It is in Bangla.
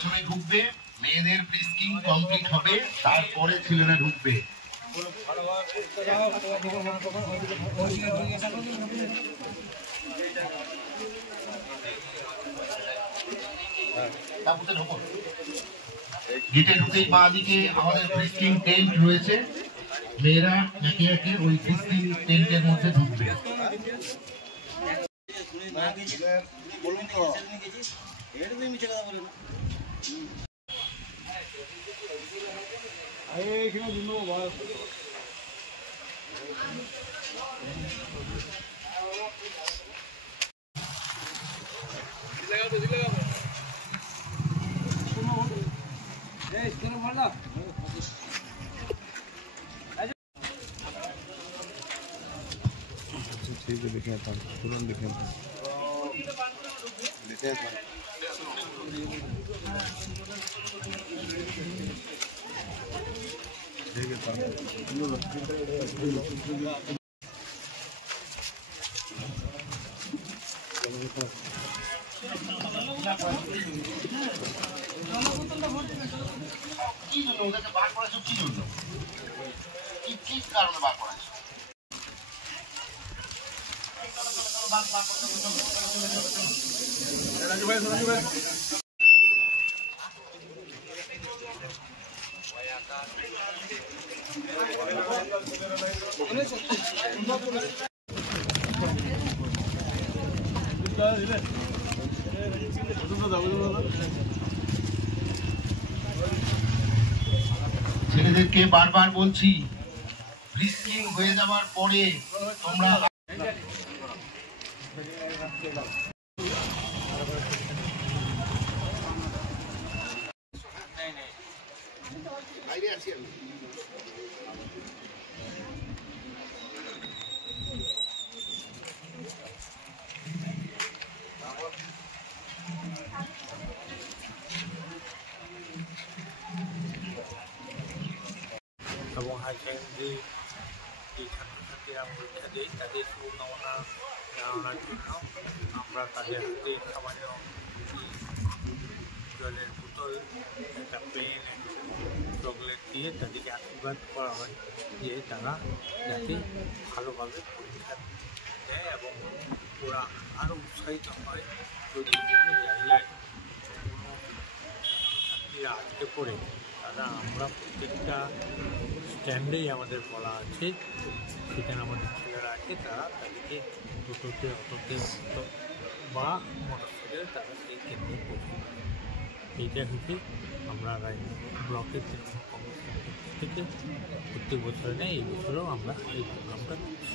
প্রথমে ঢুকবে, মেয়েদের ফ্রিস্কিং কমপ্লিট হবে, তারপরে ছেলেরা ঢুকবে। গেটে ঢুকেই বাঁ দিকে আমাদের ফ্রিস্কিং টেন্ট রয়েছে, মেয়েরা একে একে ওই ফ্রিস্কিং টেন্টের মধ্যে ঢুকবে। ठीक है, देखें तुरंत देखें ওদেরকে বার করেছো কি জন্য? কি কারণে বার করেছো? ছেলেদেরকে বারবার বলছি, ফ্রিস্কিং হয়ে যাওয়ার পরে তোমরা এবং হাই সেকেন্ডারি যে ছাত্রছাত্রীরা পরীক্ষা দেয় তাদের শুভকামনা জানানোর জন্য আমরা তাদের হাতে সামান্য জলের বোতল, একটা পেন, চকলেট দিয়ে তাদেরকে আশীর্বাদ করা হয় যে তারা যাতে ভালোভাবে পরীক্ষা দেয় এবং ওরা আরও উৎসাহিত হয়। যদি কোনো জায়গায় কোনো ছাত্রছাত্রীরা আটকে পড়ে তারা আমরা প্রত্যেকটা স্ট্যান্ডেই আমাদের বলা আছে, সেখানে আমাদের ছেলেরা আছে, তারা তাদেরকে টোটোতে, অটোতে বা মোটরসাইকেলে তারা সেই কেন্দ্রে পৌঁছে পারে। এইটা হচ্ছে আমরা রাজনগর ব্লকের তৃণমূল কংগ্রেসের পক্ষ থেকে প্রত্যেক বছরে নেই, এই বছরেও আমরা এই প্রোগ্রামটা করছি।